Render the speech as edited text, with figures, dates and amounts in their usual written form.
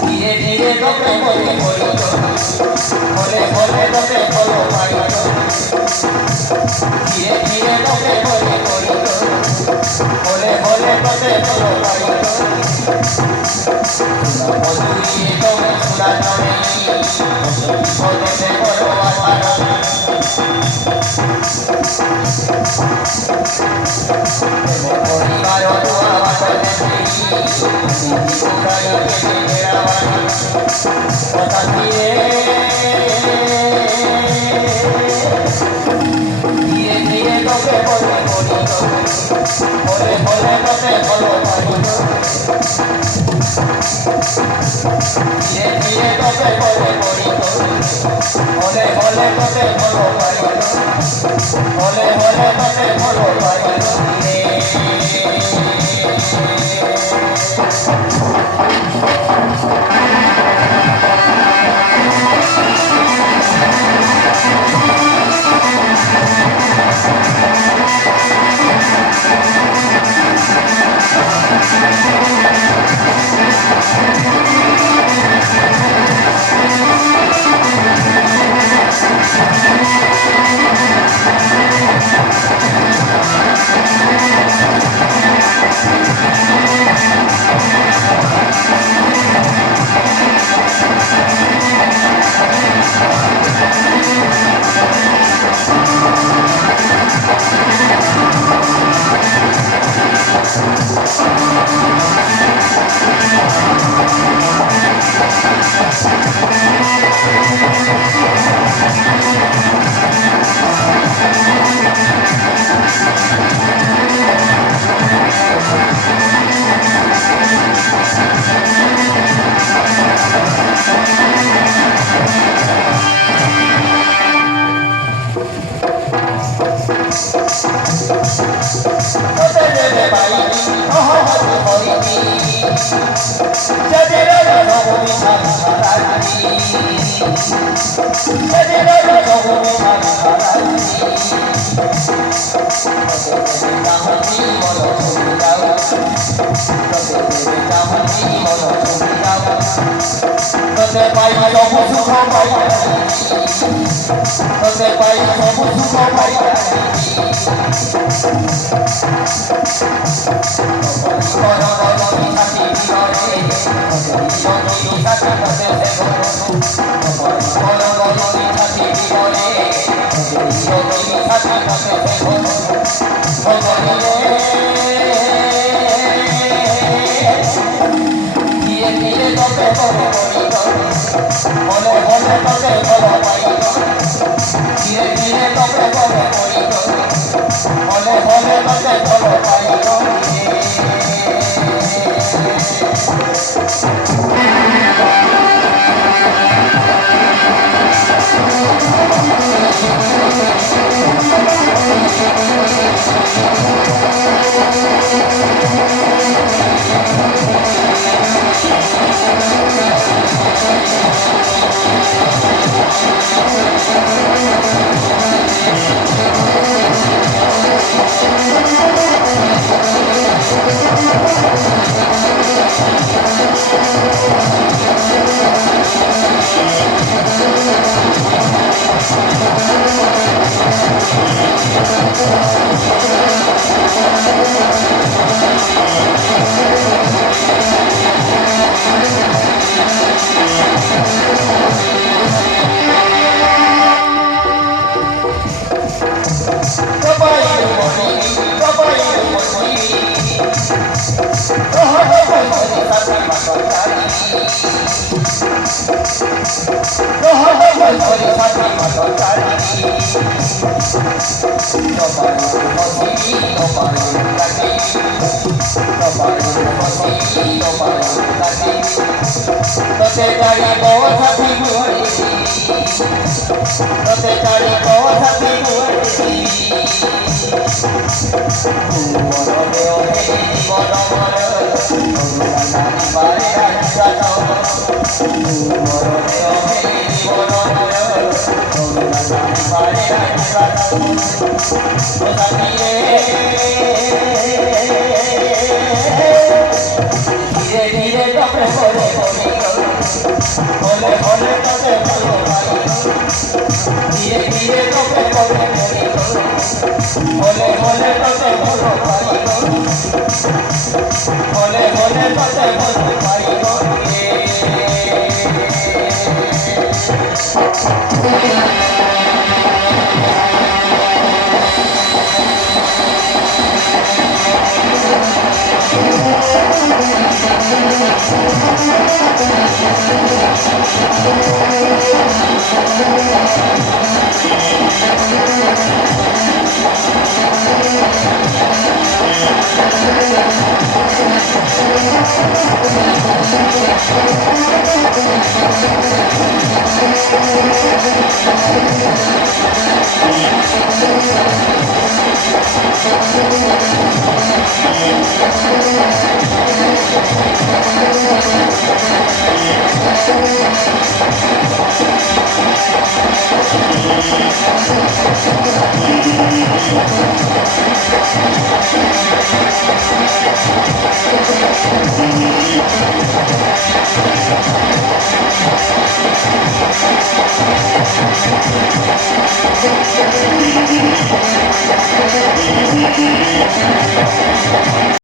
ধীরে ধীরে তোকে বলে বলি বলে বলে তোকে বলো পাই ধীরে ধীরে তোকে বলে বলি বলে বলে তোকে বলো পাই মধুরী তোকে সুরা নামে বলতে বলো আবার পরিবার দোয়া বাতালে কথা দিয়ে ধীরে ধীরে তোকে বলে বলি বলে বলে তোকে বলো ধীরে ধীরে তোকে বলে বলি বলে বলে তোকে বলো বলে বলে তোকে বলো Bye. মরণে অভেলি জীবনয় করুণা জানি পারে ও সাথীরে ধীরে ধীরে তবে বলে বলে বলে তবে বলো ভাই ধীরে ধীরে তবে বলে বলে বলে তবে বলো ভাই বলে বলে তবে বলো ভাই